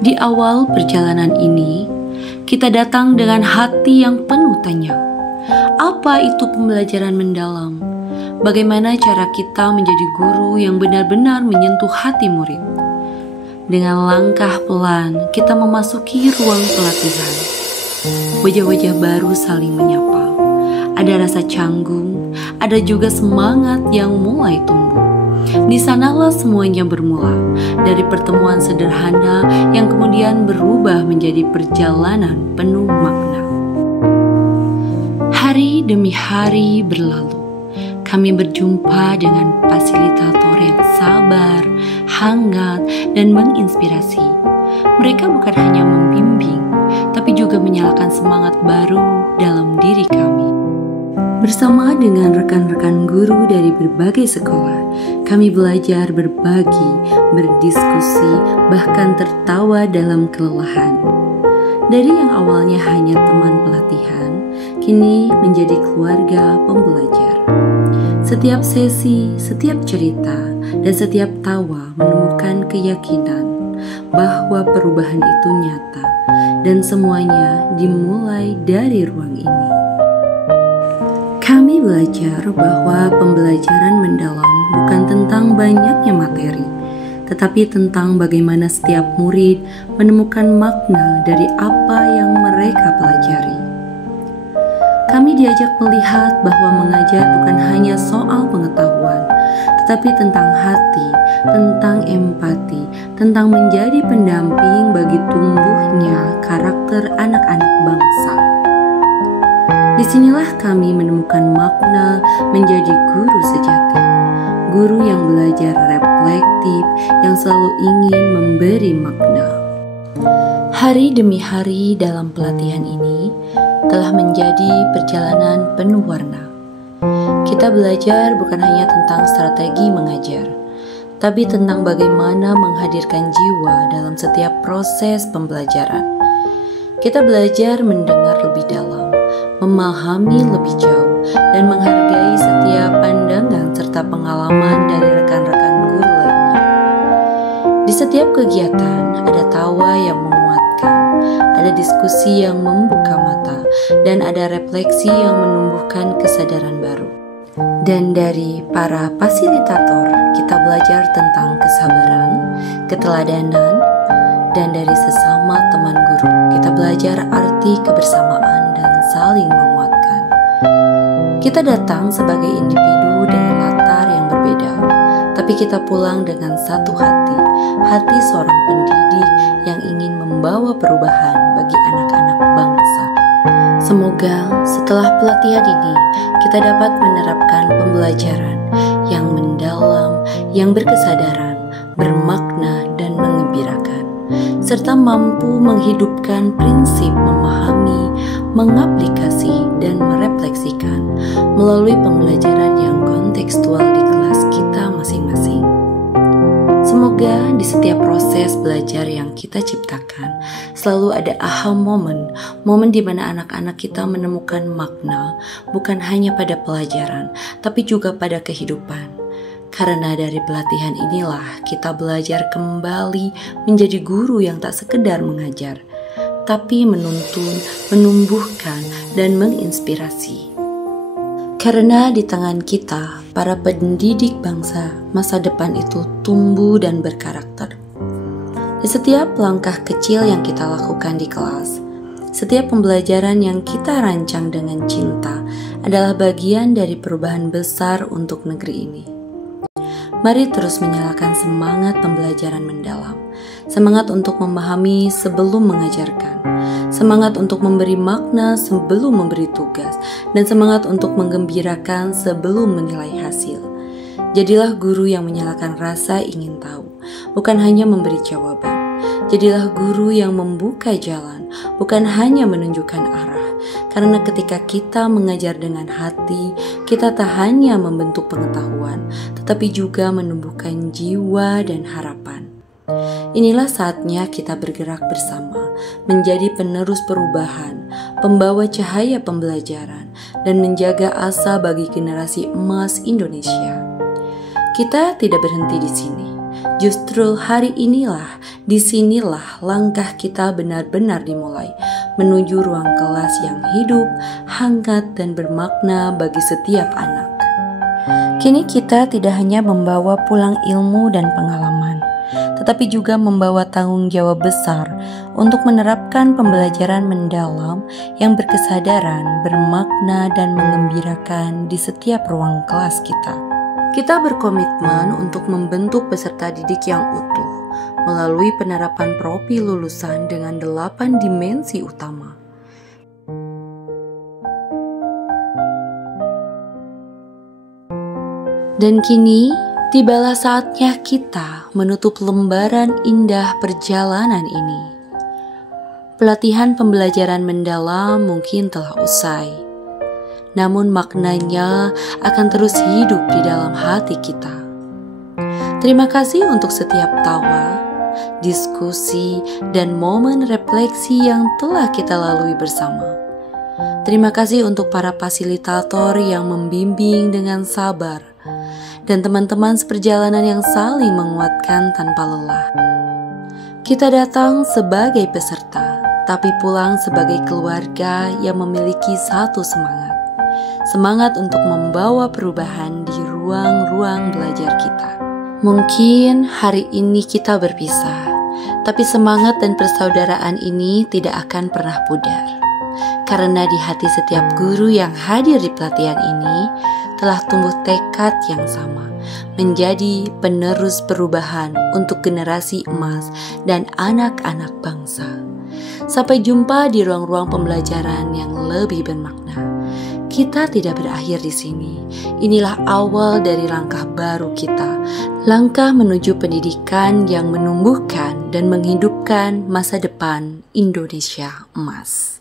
Di awal perjalanan ini, kita datang dengan hati yang penuh tanya. Apa itu pembelajaran mendalam? Bagaimana cara kita menjadi guru yang benar-benar menyentuh hati murid? Dengan langkah pelan, kita memasuki ruang pelatihan. Wajah-wajah baru saling menyapa. Ada rasa canggung, ada juga semangat yang mulai tumbuh. Di sanalah semuanya bermula, dari pertemuan sederhana yang kemudian berubah menjadi perjalanan penuh makna. Hari demi hari berlalu, kami berjumpa dengan fasilitator yang sabar, hangat, dan menginspirasi. Mereka bukan hanya membimbing, tapi juga menyalakan semangat baru dalam diri kami. Bersama dengan rekan-rekan guru dari berbagai sekolah, kami belajar berbagi, berdiskusi, bahkan tertawa dalam kelelahan. Dari yang awalnya hanya teman pelatihan, kini menjadi keluarga pembelajar. Setiap sesi, setiap cerita, dan setiap tawa menemukan keyakinan bahwa perubahan itu nyata, dan semuanya dimulai dari ruang ini. Kami belajar bahwa pembelajaran mendalam bukan tentang banyaknya materi, tetapi tentang bagaimana setiap murid menemukan makna dari apa yang mereka pelajari. Kami diajak melihat bahwa mengajar bukan hanya soal pengetahuan, tetapi tentang hati, tentang empati, tentang menjadi pendamping bagi tumbuhnya karakter anak-anak bangsa. Disinilah kami menemukan makna menjadi guru sejati, guru yang belajar reflektif, yang selalu ingin memberi makna. Hari demi hari dalam pelatihan ini telah menjadi perjalanan penuh warna. Kita belajar bukan hanya tentang strategi mengajar, tapi tentang bagaimana menghadirkan jiwa dalam setiap proses pembelajaran. Kita belajar mendengar lebih dalam, memahami lebih jauh, dan menghargai setiap pandangan serta pengalaman dari rekan-rekan guru lainnya. Di setiap kegiatan ada tawa yang menguatkan, ada diskusi yang membuka mata, dan ada refleksi yang menumbuhkan kesadaran baru. Dan dari para fasilitator, kita belajar tentang kesabaran, keteladanan, dan dari sesama teman guru, kita belajar arti kebersamaan dan saling menguatkan. Kita datang sebagai individu dengan latar yang berbeda, tapi kita pulang dengan satu hati, hati seorang pendidik yang ingin membawa perubahan bagi anak-anak bangsa. Semoga setelah pelatihan ini, kita dapat menerapkan pembelajaran yang mendalam, yang berkesadaran, bermakna, dan mengembirakan, serta mampu menghidupkan prinsip memahami, mengaplikasi, dan merefleksikan melalui pembelajaran yang kontekstual di kelas kita masing-masing. Semoga di setiap proses belajar yang kita ciptakan selalu ada aha momen di mana anak-anak kita menemukan makna bukan hanya pada pelajaran, tapi juga pada kehidupan. Karena dari pelatihan inilah kita belajar kembali menjadi guru yang tak sekedar mengajar, tapi menuntun, menumbuhkan, dan menginspirasi. Karena di tangan kita, para pendidik bangsa, masa depan itu tumbuh dan berkarakter. Di setiap langkah kecil yang kita lakukan di kelas, setiap pembelajaran yang kita rancang dengan cinta adalah bagian dari perubahan besar untuk negeri ini. Mari terus menyalakan semangat pembelajaran mendalam, semangat untuk memahami sebelum mengajarkan, semangat untuk memberi makna sebelum memberi tugas, dan semangat untuk menggembirakan sebelum menilai hasil. Jadilah guru yang menyalakan rasa ingin tahu, bukan hanya memberi jawaban. Jadilah guru yang membuka jalan, bukan hanya menunjukkan arah. Karena ketika kita mengajar dengan hati, kita tak hanya membentuk pengetahuan, tetapi juga menumbuhkan jiwa dan harapan. Inilah saatnya kita bergerak bersama, menjadi penerus perubahan, pembawa cahaya pembelajaran, dan menjaga asa bagi generasi emas Indonesia. Kita tidak berhenti di sini. Justru hari inilah, disinilah langkah kita benar-benar dimulai menuju ruang kelas yang hidup, hangat, dan bermakna bagi setiap anak. Kini kita tidak hanya membawa pulang ilmu dan pengalaman, tetapi juga membawa tanggung jawab besar untuk menerapkan pembelajaran mendalam yang berkesadaran, bermakna, dan mengembirakan di setiap ruang kelas kita. Kita berkomitmen untuk membentuk peserta didik yang utuh melalui penerapan profil lulusan dengan 8 dimensi utama. Dan kini, tibalah saatnya kita menutup lembaran indah perjalanan ini. Pelatihan pembelajaran mendalam mungkin telah usai, namun maknanya akan terus hidup di dalam hati kita. Terima kasih untuk setiap tawa, diskusi, dan momen refleksi yang telah kita lalui bersama. Terima kasih untuk para fasilitator yang membimbing dengan sabar, dan teman-teman seperjalanan yang saling menguatkan tanpa lelah. Kita datang sebagai peserta, tapi pulang sebagai keluarga yang memiliki satu semangat. Semangat untuk membawa perubahan di ruang-ruang belajar kita. Mungkin hari ini kita berpisah, tapi semangat dan persaudaraan ini tidak akan pernah pudar. Karena di hati setiap guru yang hadir di pelatihan ini telah tumbuh tekad yang sama, menjadi penerus perubahan untuk generasi emas dan anak-anak bangsa. Sampai jumpa di ruang-ruang pembelajaran yang lebih bermakna. Kita tidak berakhir di sini. Inilah awal dari langkah baru kita. Langkah menuju pendidikan yang menumbuhkan dan menghidupkan masa depan Indonesia emas.